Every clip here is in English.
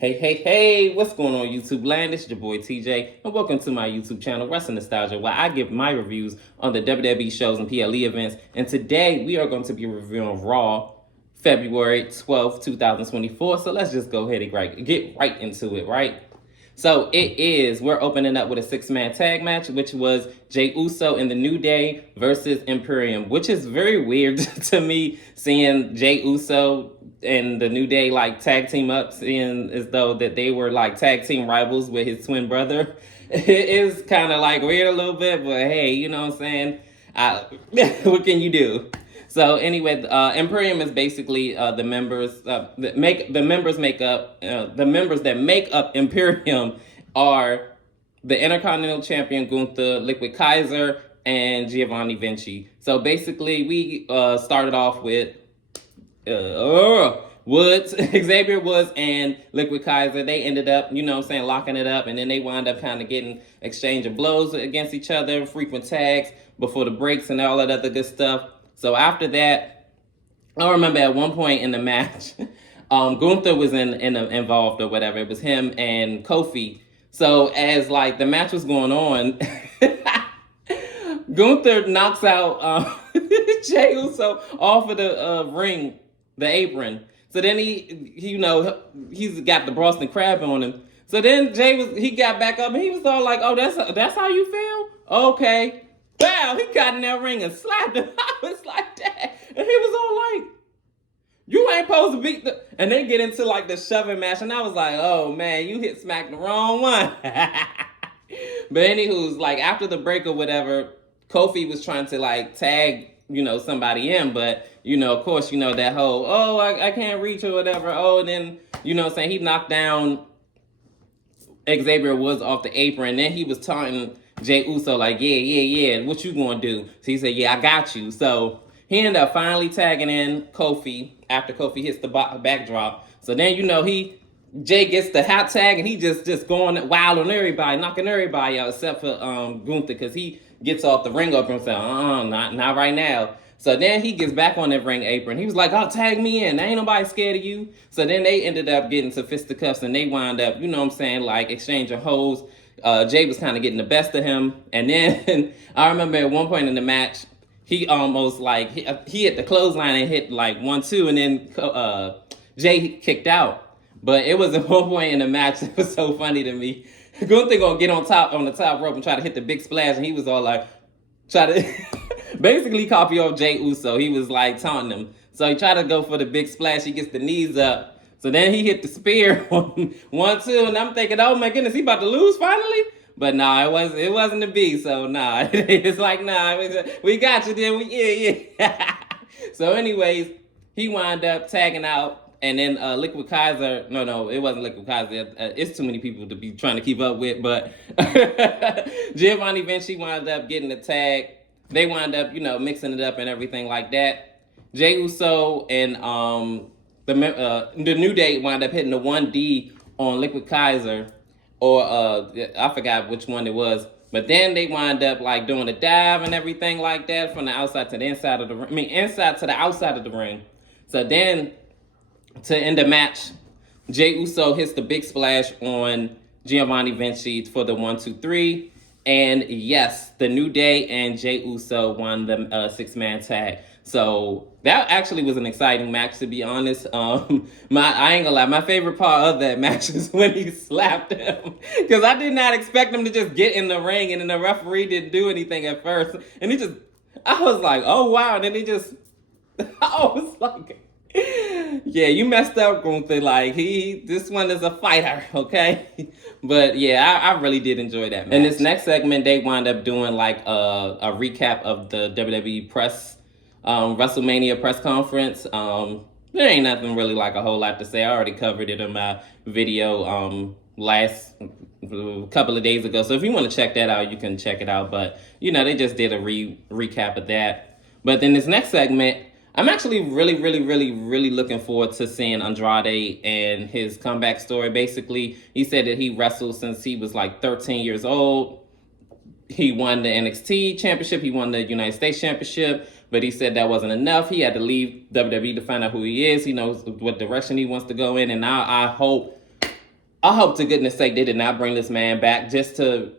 Hey, what's going on YouTube land? It's your boy TJ, and welcome to my YouTube channel, Wrestling Nostalgia, where I give my reviews on the WWE shows and PLE events. And today, we are going to be reviewing Raw, February 12th, 2024. So let's just go ahead and get right into it, right? So we're opening up with a six-man tag match, which was Jey Uso and the New Day versus Imperium, which is very weird to me, seeing Jey Uso and the New Day like tag team up, seeing as though that they were like tag team rivals with his twin brother. It is kind of like weird a little bit, but hey, you know what I'm saying? What can you do? So anyway, Imperium is basically the members that make up Imperium are the Intercontinental Champion Gunther, Liquid Kaiser, and Giovanni Vinci. So basically, we started off with Woods, Xavier Woods, and Liquid Kaiser. They ended up, you know what I'm saying, locking it up, and then they wound up kind of getting exchange of blows against each other, frequent tags before the breaks and all that other good stuff. So after that, I remember at one point in the match, Gunther was involved or whatever. It was him and Kofi. So as like the match was going on, Gunther knocks out Jey Uso off of the ring, the apron. So then he's got the Boston Crab on him. So then he got back up and he was all like, "Oh, that's how you feel? Okay." Wow, he got in that ring and slapped him. I was like that. And he was all like, "You ain't supposed to beat the..." And they get into like the shoving match. And I was like, "Oh man, you hit smack the wrong one." But anywho's like after the break or whatever, Kofi was trying to like tag, somebody in. But, of course, that whole, I can't reach or whatever. Oh, and then, what I'm saying, he knocked down Xavier Woods off the apron. And then he was taunting Jey Uso like, yeah, what you gonna do? So he said, yeah, I got you. So he ended up finally tagging in Kofi after Kofi hits the backdrop. So then, Jay gets the hot tag and he just going wild on everybody, knocking everybody out except for Gunther, because he gets off the ring apron and says, not right now. So then he gets back on that ring apron. He was like, "Oh, tag me in. Ain't nobody scared of you." So then they ended up getting to fisticuffs and they wound up, like exchanging holds. Jay was kind of getting the best of him. And then I remember at one point in the match, he almost like, he hit the clothesline and hit like 1-2, and then Jay kicked out. But it was at one point in the match that was so funny to me. Gunther gonna get on the top rope and try to hit the big splash, and he was all like, try to basically copy off Jey Uso. He was like taunting him. So he tried to go for the big splash. He gets the knees up. So then he hit the spear on 1-2, and I'm thinking, oh my goodness, he about to lose finally? But nah, it wasn't to be. So nah, it's like, nah, we got you then. Yeah. So anyways, he wound up tagging out. And then Liquid Kaiser, no, it wasn't Liquid Kaiser. It's too many people to be trying to keep up with. But Giovanni Vinci wound up getting the tag. They wound up, mixing it up and everything like that. Jey Uso and the New Day wound up hitting the 1D on Liquid Kaiser. Or I forgot which one it was. But then they wound up like doing a dive and everything like that from the outside to the inside of the ring. I mean, inside to the outside of the ring. So then, to end the match, Jey Uso hits the big splash on Giovanni Vinci for the 1-2-3. And yes, the New Day and Jey Uso won the six-man tag. So that actually was an exciting match, to be honest. I ain't gonna lie, my favorite part of that match is when he slapped him. Because I did not expect him to just get in the ring, and then the referee didn't do anything at first. And I was like, oh wow. And then I was like, yeah, you messed up, Gunther. Like, this one is a fighter, okay? But yeah, I really did enjoy that match. In this next segment, they wound up doing like a recap of the WWE press, WrestleMania press conference. There ain't nothing really like a whole lot to say. I already covered it in my video last couple of days ago. So if you want to check that out, you can check it out. But, they just did a recap of that. But then this next segment, I'm actually really, really, really, really looking forward to seeing Andrade and his comeback story. Basically, he said that he wrestled since he was like 13 years old. He won the NXT championship. He won the United States championship. But he said that wasn't enough. He had to leave WWE to find out who he is. He knows what direction he wants to go in. And now I hope I hope to goodness sake they did not bring this man back just to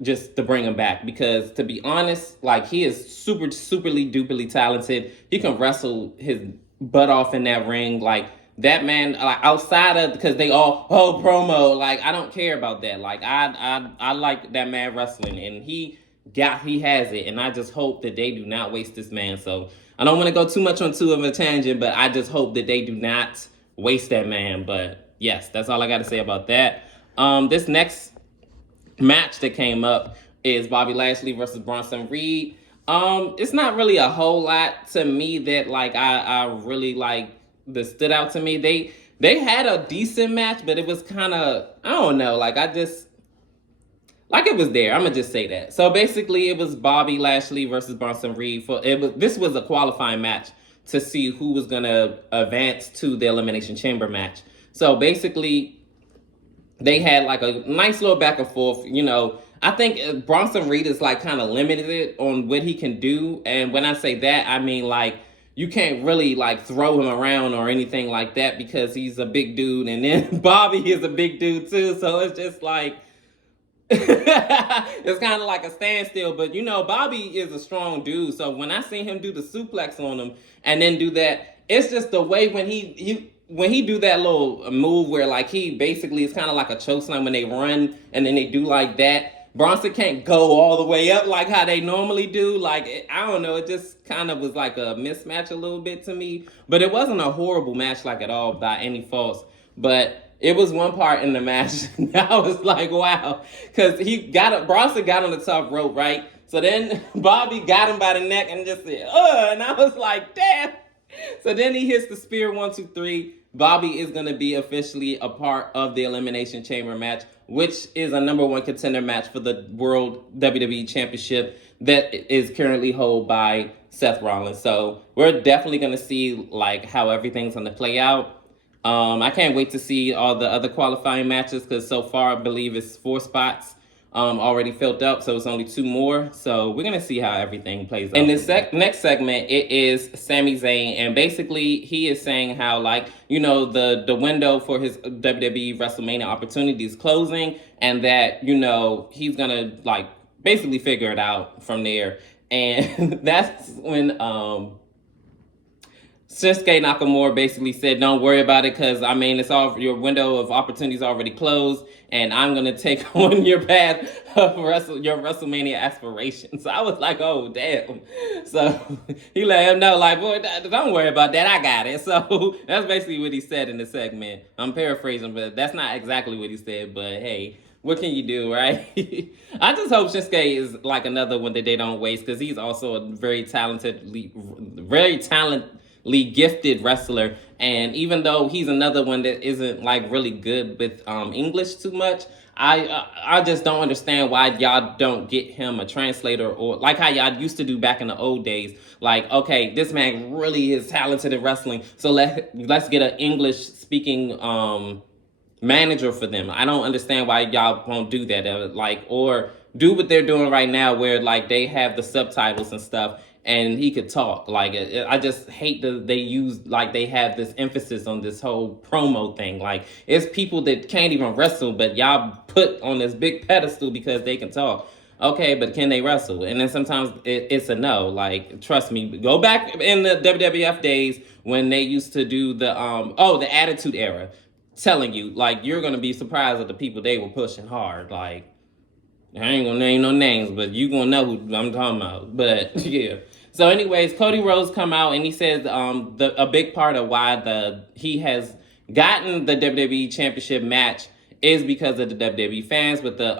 bring him back, because to be honest, like, he is superly duperly talented. He can wrestle his butt off in that ring. Like, that man, like, outside of, because they all promo, like, I don't care about that. Like, I like that man wrestling, and he has it, and I just hope that they do not waste this man. So I don't want to go too much on too of a tangent, but I just hope that they do not waste that man. But yes, that's all I got to say about that. This next match that came up is Bobby Lashley versus Bronson Reed. It's not really a whole lot to me that, like, I really like that stood out to me. They had a decent match, but it was kind of, I don't know, like, I just, like, it was there. I'm gonna just say that. So basically, it was Bobby Lashley versus Bronson Reed. This was a qualifying match to see who was gonna advance to the Elimination Chamber match. So basically, they had like a nice little back and forth. I think Bronson Reed is like kind of limited on what he can do. And when I say that, I mean, like, you can't really like throw him around or anything like that, because he's a big dude. And then Bobby is a big dude too. So it's just like, it's kind of like a standstill. But Bobby is a strong dude. So when I seen him do the suplex on him and then do that, it's just the way when he do that little move where, like, he basically, it's kind of like a choke slam when they run and then they do like that. Bronson can't go all the way up like how they normally do. Like, I don't know, it just kind of was like a mismatch a little bit to me. But it wasn't a horrible match, like, at all by any faults. But it was one part in the match I was like, wow, because Bronson got on the top rope, right? So then Bobby got him by the neck and just said, and I was like, damn. So then he hits the spear, 1, 2, 3. Bobby is going to be officially a part of the Elimination Chamber match, which is a #1 contender match for the World WWE Championship that is currently held by Seth Rollins. So we're definitely going to see, like, how everything's going to play out. I can't wait to see all the other qualifying matches, because so far I believe it's 4 spots already filled up, so it's only 2 more. So we're gonna see how everything plays out. In this next segment, it is Sami Zayn, and basically he is saying how, like, the window for his WWE WrestleMania opportunity is closing, and that he's gonna, like, basically figure it out from there. And that's when Shinsuke Nakamura basically said, don't worry about it, because, I mean, it's all, your window of opportunity is already closed, and I'm going to take on your path of your WrestleMania aspirations. So I was like, oh, damn. So he let him know, like, boy, don't worry about that. I got it. So that's basically what he said in the segment. I'm paraphrasing, but that's not exactly what he said. But hey, what can you do, right? I just hope Shinsuke is like another one that they don't waste, because he's also a very talentedly gifted wrestler. And even though he's another one that isn't, like, really good with English too much, I just don't understand why y'all don't get him a translator, or like how y'all used to do back in the old days. Like, okay, this man really is talented in wrestling, so let's get an English speaking manager for them. I don't understand why y'all won't do that. Like, or do what they're doing right now, where, like, they have the subtitles and stuff, and he could talk. Like, I just hate that they use, like, they have this emphasis on this whole promo thing. Like, it's people that can't even wrestle, but y'all put on this big pedestal because they can talk. Okay, but can they wrestle? And then sometimes it's a no. Like, trust me, go back in the WWF days when they used to do the Attitude Era. Telling you, like, you're gonna be surprised at the people they were pushing hard. Like, I ain't gonna name no names, but you gonna know who I'm talking about. But yeah. So anyways, Cody Rhodes come out and he says a big part of why he has gotten the WWE Championship match is because of the WWE fans, with the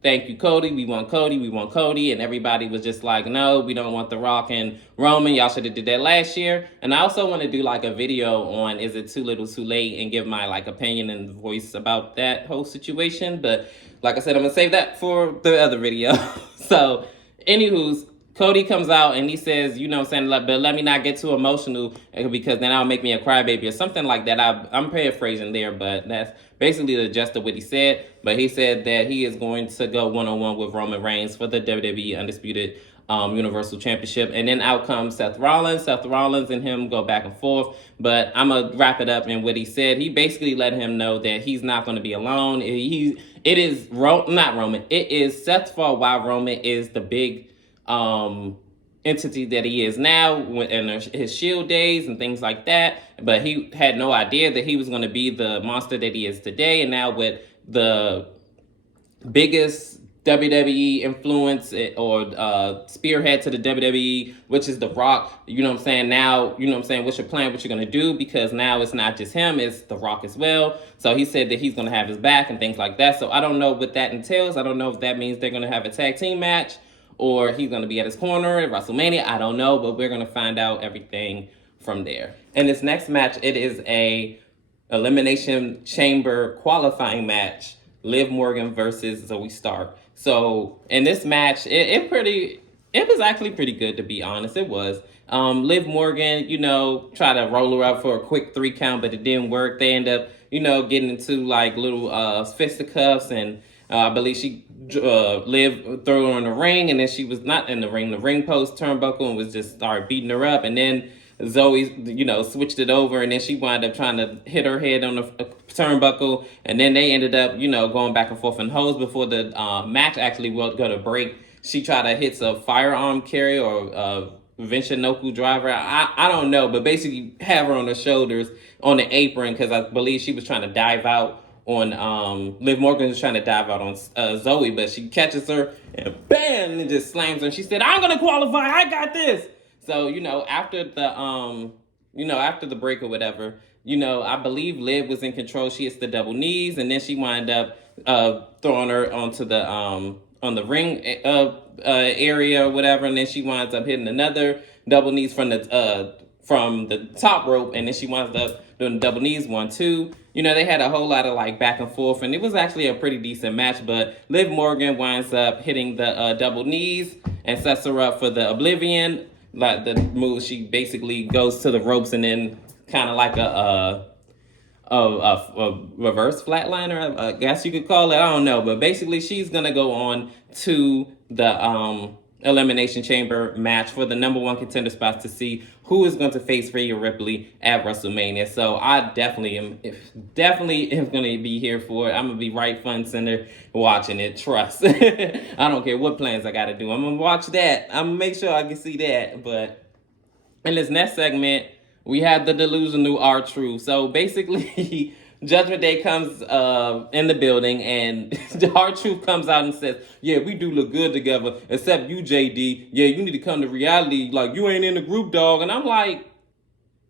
thank you, Cody, we want Cody, and everybody was just like, no, we don't want The Rock and Roman. Y'all should have did that last year. And I also want to do, like, a video on is it too little too late, and give my, like, opinion and voice about that whole situation. But like I said, I'm gonna save that for the other video. So anywho's, Cody comes out and he says, but let me not get too emotional, because then I'll make me a crybaby or something like that. I'm paraphrasing there, but that's basically the gist of what he said. But he said that he is going to go one-on-one with Roman Reigns for the WWE Undisputed Universal Championship. And then out comes Seth Rollins. Seth Rollins and him go back and forth. But I'm going to wrap it up in what he said. He basically let him know that he's not going to be alone. It is not Roman. It is Seth's fault why Roman is the big entity that he is now in his Shield days and things like that. But he had no idea that he was going to be the monster that he is today. And now with the biggest WWE influence or spearhead to the WWE, which is The Rock, you know what I'm saying? Now, you know what I'm saying, what's your plan, what you're going to do? Because now it's not just him, it's The Rock as well. So he said that he's going to have his back and things like that. So I don't know what that entails. I don't know if that means they're going to have a tag team match or he's going to be at his corner at WrestleMania. I don't know, but we're going to find out everything from there. In this next match, it is a Elimination Chamber qualifying match. Liv Morgan versus Zoe Stark. So in this match, it was actually pretty good, to be honest. It was. Liv Morgan, tried to roll her up for a quick 3 count, but it didn't work. They end up, getting into like little fisticuffs, and I believe she Liv threw her in the ring, and then she was not in the ring post turnbuckle, and was just started beating her up, and then Zoe, switched it over, and then she wound up trying to hit her head on the turnbuckle, and then they ended up, going back and forth in hose before the match actually will go to break. She tried to hit a firearm carry or a Vinchinoku driver. I don't know, but basically have her on her shoulders on the apron, because I believe she was trying to dive out on Liv Morgan was trying to dive out on Zoe, but she catches her and bam, and just slams her. And she said, "I'm gonna qualify. I got this." So, after the break or whatever, I believe Liv was in control. She hits the double knees, and then she wind up throwing her onto the on the ring area or whatever, and then she winds up hitting another double knees from the top rope, and then she winds up doing double knees 1, 2. They had a whole lot of like back and forth, and it was actually a pretty decent match. But Liv Morgan winds up hitting the double knees and sets her up for the Oblivion. Like the move, she basically goes to the ropes and then kind of like a reverse flatliner, I guess you could call it. I don't know, but basically she's gonna go on to the Elimination Chamber match for the number 1 contender spots to see who is going to face Rhea Ripley at WrestleMania. So I definitely am going to be here for it. I'm going to be right front center watching it. Trust. I don't care what plans I got to do. I'm going to watch that. I'm going to make sure I can see that. But in this next segment, we have the delusional R-Truth. So basically, Judgment Day comes in the building, and the R-Truth comes out and says, "Yeah, we do look good together, except you, JD. Yeah, you need to come to reality. Like, you ain't in the group, dog." And I'm like,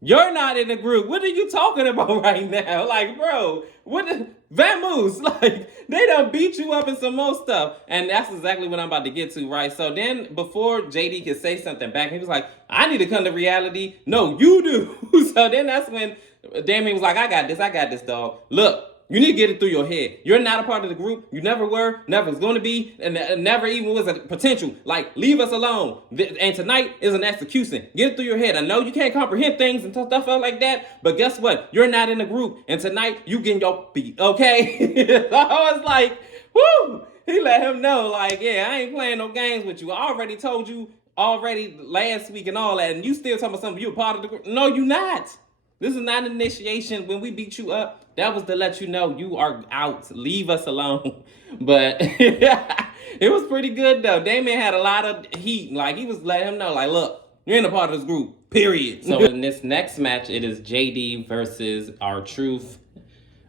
you're not in the group. What are you talking about right now? Like, bro, Vamoose, like, they done beat you up in some more stuff. And that's exactly what I'm about to get to, right? So then before JD could say something back, he was like, "I need to come to reality." "No, you do." So then that's when Damien was like, I got this, dog. Look, you need to get it through your head. You're not a part of the group. You never were, never was going to be, and never even was a potential. Like, leave us alone. And tonight is an execution. Get it through your head. I know you can't comprehend things and stuff like that, but guess what? You're not in the group, and tonight you getting your beat, okay? So I was like, whoo! He let him know, like, yeah, I ain't playing no games with you. I already told you last week and all that, and you still talking about something. You a part of the group. No, you not. This is not an initiation. When we beat you up, that was to let you know you are out. Leave us alone. But it was pretty good, though. Damien had a lot of heat. Like, he was letting him know, like, look, you're in a part of this group, period. So in this next match, it is JD versus R-Truth.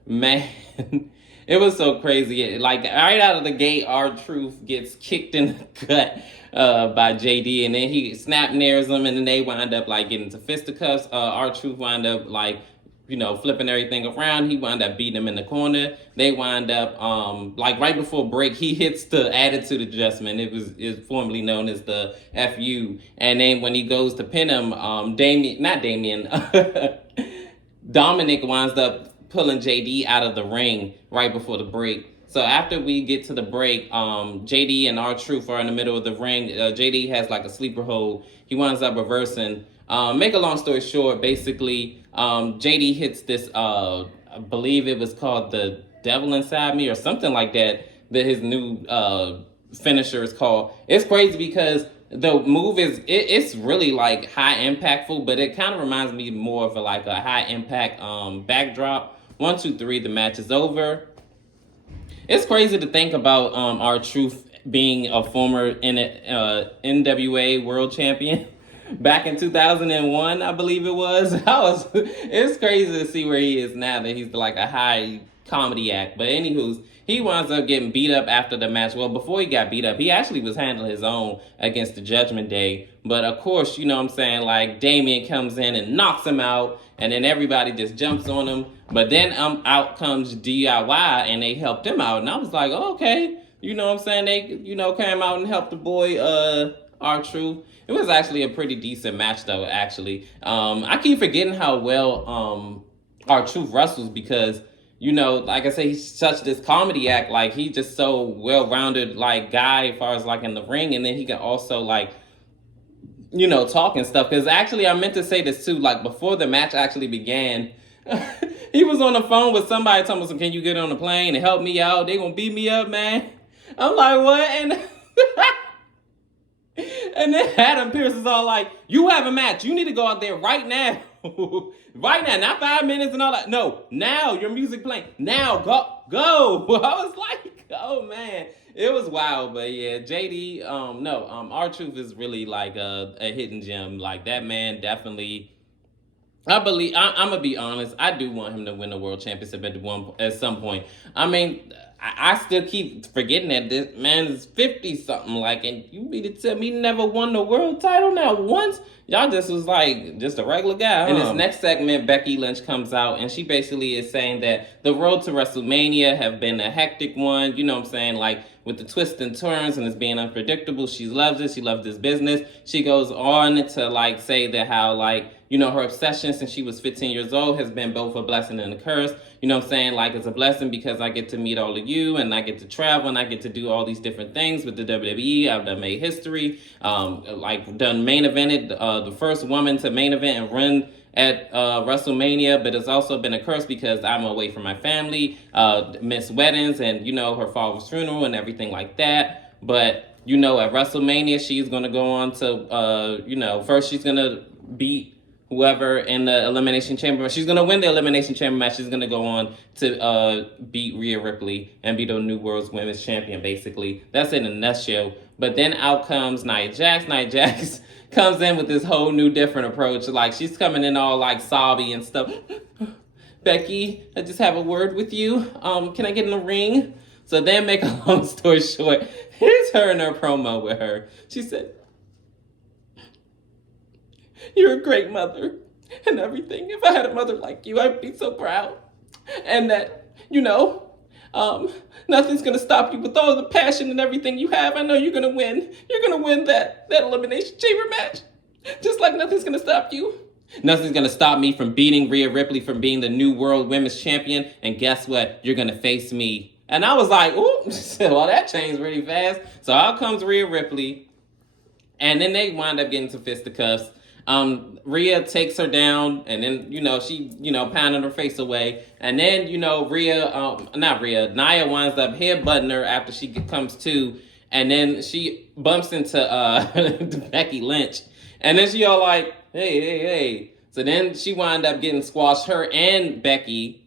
Man, it was so crazy. Like, right out of the gate, R-Truth gets kicked in the gut by JD, and then he snap nails them, and then they wind up like getting into fisticuffs. R-Truth wind up like, flipping everything around. He wound up beating him in the corner. They wind up like right before break, he hits the attitude adjustment. It's formerly known as the FU. And then when he goes to pin him, Dominic winds up pulling JD out of the ring right before the break. So after we get to the break, JD and R-Truth are in the middle of the ring. JD has like a sleeper hold. He winds up reversing. Make a long story short, basically, JD hits this, I believe it was called the Devil Inside Me or something like that, that his new finisher is called. It's crazy because the move it's really like high impactful, but it kind of reminds me more of like a high impact backdrop. 1, 2, 3, the match is over. It's crazy to think about R-Truth being a former NWA world champion back in 2001, I believe it was. It's crazy to see where he is now, that he's like a high comedy act. But anywho's, he winds up getting beat up after the match. Well, before he got beat up, he actually was handling his own against the Judgment Day. But of course, you know what I'm saying, like Damien comes in and knocks him out, and then everybody just jumps on him. But then out comes DIY, and they helped him out. And I was like, oh, okay. You know what I'm saying? They, came out and helped the boy R-Truth. It was actually a pretty decent match, though, actually. I keep forgetting how well R-Truth wrestles because, like I say, he's such this comedy act. Like, he's just so well-rounded, like, guy as far as, like, in the ring. And then he can also, like, talk and stuff. Because actually, I meant to say this, too. Like, before the match actually began, he was on the phone with somebody telling him, can you get on the plane and help me out? They gonna beat me up, man. I'm like, what? And then Adam Pearce is all like, you have a match. You need to go out there right now. Right now, not 5 minutes and all that. No, now, your music playing. Now, go. I was like, oh, man. It was wild, but yeah, JD, R-Truth is really like a hidden gem. Like, that man definitely... I'm gonna be honest. I do want him to win the world championship at some point. I mean, I still keep forgetting that this man is 50 something. Like, and you mean to tell me he never won the world title not once? Y'all just was like just a regular guy. Huh? In this next segment, Becky Lynch comes out and she basically is saying that the road to WrestleMania have been a hectic one. You know what I'm saying? Like, with the twists and turns and it's being unpredictable. She loves it. She loves this business. She goes on to like say that how like, her obsession since she was 15 years old has been both a blessing and a curse. You know what I'm saying? Like, it's a blessing because I get to meet all of you and I get to travel and I get to do all these different things with the WWE. I've done made history, done main evented, the first woman to main event and run at WrestleMania, but it's also been a curse because I'm away from my family, miss weddings and, her father's funeral and everything like that. But, at WrestleMania, she's going to go on to, first she's going to beat whoever in the Elimination Chamber. She's going to win the Elimination Chamber match. She's going to go on to beat Rhea Ripley and be the new World's Women's Champion, basically. That's in a nutshell. But then out comes Nia Jax. Nia Jax comes in with this whole new different approach. Like, she's coming in all like sobby and stuff. Becky, I just have a word with you. Can I get in the ring? So then, make a long story short, here's her in her promo with her. She said, you're a great mother and everything. If I had a mother like you, I'd be so proud. And that, nothing's going to stop you with all the passion and everything you have. I know you're going to win. You're going to win that Elimination Chamber match. Just like nothing's going to stop you. Nothing's going to stop me from beating Rhea Ripley, from being the new World Women's Champion. And guess what? You're going to face me. And I was like, ooh, well, that changed really fast. So out comes Rhea Ripley. And then they wind up getting to fisticuffs. Rhea takes her down, and then, she, pounding her face away. And then, Nia winds up headbutting her after she comes to, and then she bumps into Becky Lynch. And then she all like, hey. So then she wind up getting squashed. Her and Becky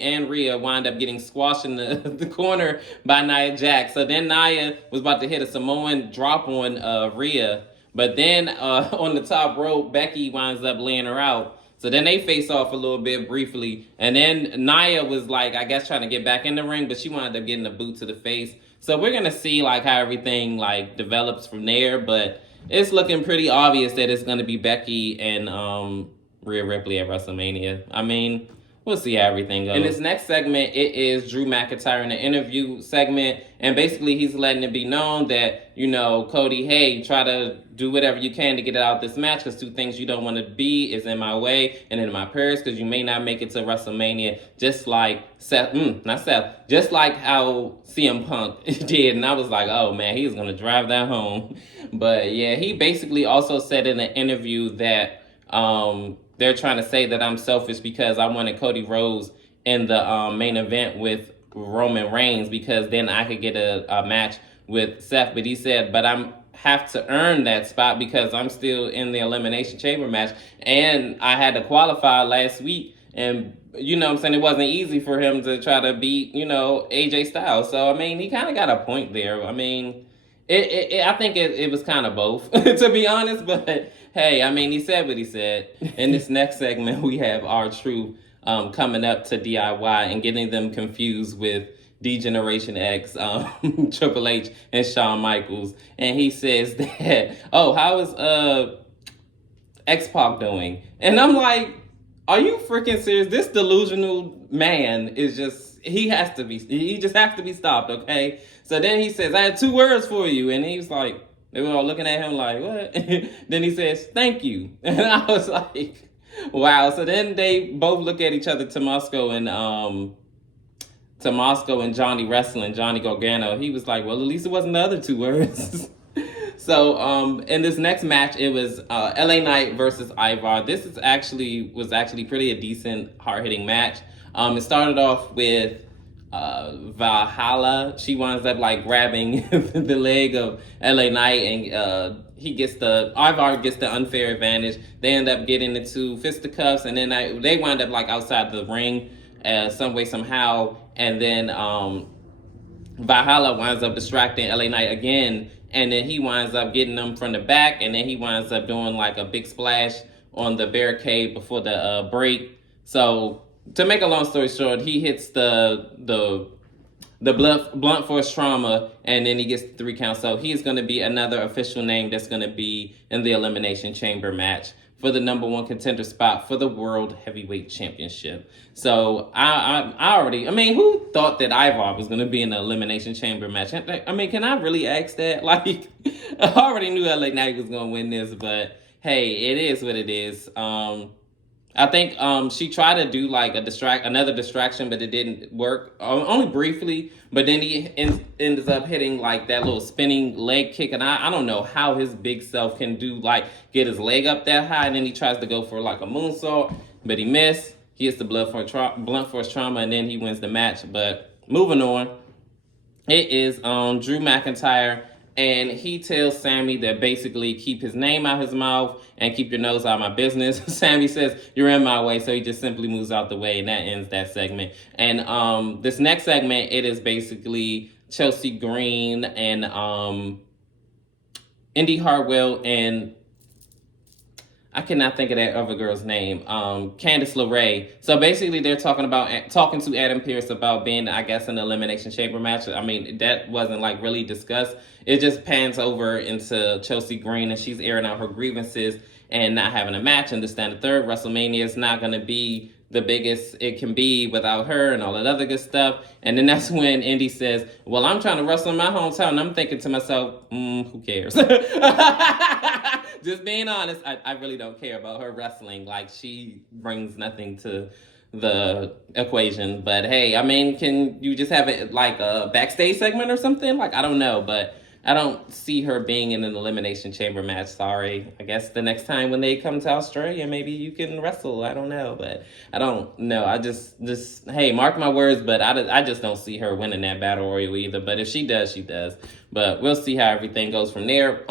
and Rhea wind up getting squashed in the corner by Nia Jax. So then Nia was about to hit a Samoan drop on Rhea. But then on the top rope, Becky winds up laying her out. So then they face off a little bit briefly. And then Nia was like, I guess, trying to get back in the ring, but she wound up getting a boot to the face. So we're going to see like how everything like develops from there. But it's looking pretty obvious that it's going to be Becky and Rhea Ripley at WrestleMania. I mean, we'll see how everything goes. In this next segment, it is Drew McIntyre in the interview segment. And basically, he's letting it be known that, Cody, hey, try to do whatever you can to get it out this match, because 2 things you don't want to be is in my way and in my prayers, because you may not make it to WrestleMania, just like just like how CM Punk did. And I was like, oh, man, he's going to drive that home. But, yeah, he basically also said in an interview that they're trying to say that I'm selfish because I wanted Cody Rhodes in the main event with Roman Reigns, because then I could get a match with Seth. But he said, but I'm have to earn that spot because I'm still in the Elimination Chamber match, and I had to qualify last week, and you know what I'm saying, it wasn't easy for him to try to beat, AJ Styles. So I mean, he kind of got a point there. I mean, I think it was kind of both, to be honest. But hey, I mean, he said what he said. In this next segment, we have R-Truth coming up to DIY and getting them confused with D-Generation X, Triple H, and Shawn Michaels. And he says that, oh, how is X-Pac doing? And I'm like, are you freaking serious? This delusional man is just, he just has to be stopped, okay? So then he says, I had 2 words for you. And he was like, they were all looking at him like, what? Then he says, thank you. And I was like, wow. So then they both look at each other, Tommaso and Johnny wrestling, Johnny Gargano. He was like, well, at least it wasn't the other 2 words. So in this next match, it was LA Knight versus Ivar. This was actually pretty a decent, hard-hitting match. It started off with Valhalla. She winds up like grabbing the leg of LA Knight, and Ivar gets the unfair advantage. They end up getting into fisticuffs, and then they wind up like outside the ring some way, somehow. And then Valhalla winds up distracting LA Knight again, and then he winds up getting them from the back, and then he winds up doing like a big splash on the barricade before the break. So to make a long story short, he hits the blunt force trauma, and then he gets the 3 count. So he's going to be another official name that's going to be in the Elimination Chamber match for the number 1 contender spot for the World Heavyweight Championship. So I mean, who thought that Ivar was going to be in the Elimination Chamber match? I mean, can I really ask that? Like, I already knew LA Knight was going to win this, but hey, it is what it is. I think she tried to do like another distraction, but it didn't work. Only briefly, but then he ends up hitting like that little spinning leg kick, and I don't know how his big self can get his leg up that high, and then he tries to go for like a moonsault, but he missed. He hits the blunt force trauma, and then he wins the match. But moving on, it is Drew McIntyre. And he tells Sammy that basically keep his name out his mouth and keep your nose out of my business. Sammy says, you're in my way. So he just simply moves out the way, and that ends that segment. And this next segment, it is basically Chelsea Green and Indy Hartwell and I cannot think of that other girl's name. Candice LeRae. So basically, they're talking to Adam Pearce about being, I guess, an Elimination Chamber match. I mean, that wasn't like really discussed. It just pans over into Chelsea Green, and she's airing out her grievances and not having a match. And this, that, and the third, WrestleMania is not going to be the biggest it can be without her and all that other good stuff. And then that's when Indy says, well, I'm trying to wrestle in my hometown. And I'm thinking to myself, who cares? Just being honest, I really don't care about her wrestling. Like, she brings nothing to the equation. But hey, I mean, can you just have it like a backstage segment or something? Like, I don't know, but I don't see her being in an Elimination Chamber match. Sorry. I guess the next time when they come to Australia, maybe you can wrestle. I don't know, but I don't know. I just hey, mark my words, but I just don't see her winning that Battle Royal either. But if she does, she does. But we'll see how everything goes from there.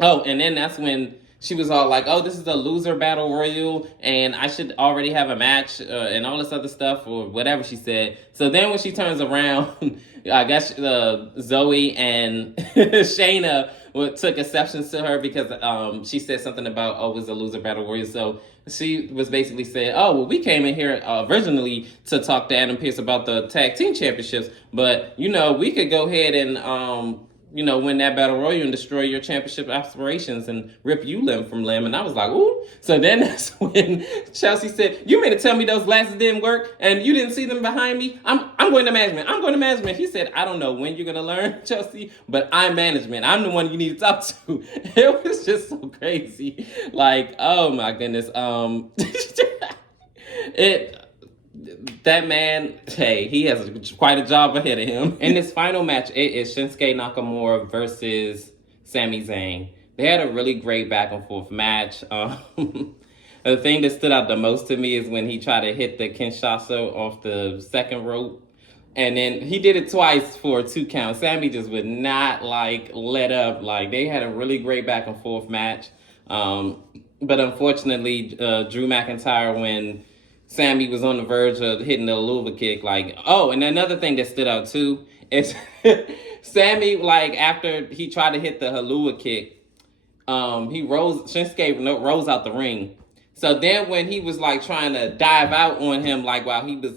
Oh, and then that's when she was all like, oh, this is a loser battle royal, and I should already have a match, and all this other stuff, or whatever she said. So then when she turns around, I guess Zoe and Shayna took exceptions to her because she said something about, oh, it was a loser battle royal. So she was basically saying, oh, well, we came in here originally to talk to Adam Pearce about the tag team championships, but, we could go ahead and win that battle royal and destroy your championship aspirations and rip you limb from limb. And I was like, ooh. So then that's when Chelsea said, you mean to tell me those glasses didn't work and you didn't see them behind me? I'm going to management. I'm going to management. He said, I don't know when you're going to learn, Chelsea, but I'm management. I'm the one you need to talk to. It was just so crazy. Like, oh my goodness. That man, hey, he has quite a job ahead of him. In this final match, it is Shinsuke Nakamura versus Sami Zayn. They had a really great back and forth match. The thing that stood out the most to me is when he tried to hit the Kinshasa off the second rope. And then he did it twice for a 2 count. Sammy just would not like let up. Like they had a really great back and forth match. But unfortunately, Drew McIntyre, when Sammy was on the verge of hitting the Luva kick, like, oh, and another thing that stood out too is Sammy, like after he tried to hit the Halua kick, Shinsuke rose out the ring. So then when he was like trying to dive out on him, like while he was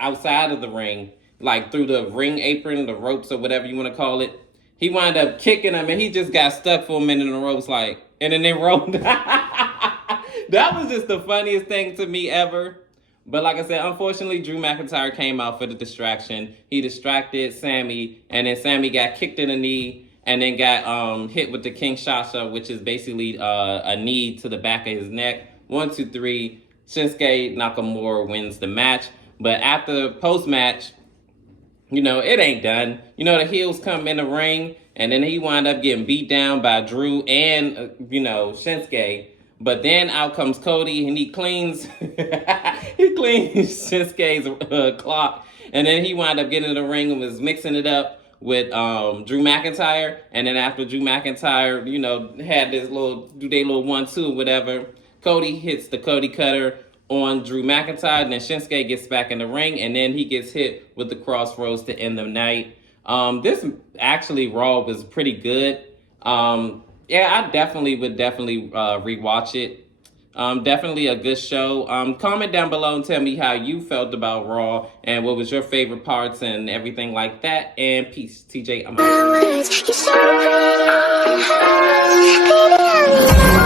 outside of the ring, like through the ring apron, the ropes or whatever you want to call it, he wound up kicking him and he just got stuck for a minute in the ropes, like, and then they rolled. That was just the funniest thing to me ever. But like I said, unfortunately, Drew McIntyre came out for the distraction. He distracted Sammy, and then Sammy got kicked in the knee, and then got hit with the Kinshasa, which is basically a knee to the back of his neck. 1, 2, 3. Shinsuke Nakamura wins the match. But after post-match, it ain't done. The heels come in the ring, and then he wound up getting beat down by Drew and, Shinsuke. But then out comes Cody, and he cleans Shinsuke's clock. And then he wound up getting in the ring and was mixing it up with Drew McIntyre. And then after Drew McIntyre, had this little 1-2 or whatever, Cody hits the Cody Cutter on Drew McIntyre, and then Shinsuke gets back in the ring, and then he gets hit with the Crossroads to end the night. This actually Raw was pretty good. I definitely would rewatch it. Definitely a good show. Comment down below and tell me how you felt about Raw and what was your favorite parts and everything like that. And peace. TJ, I'm out.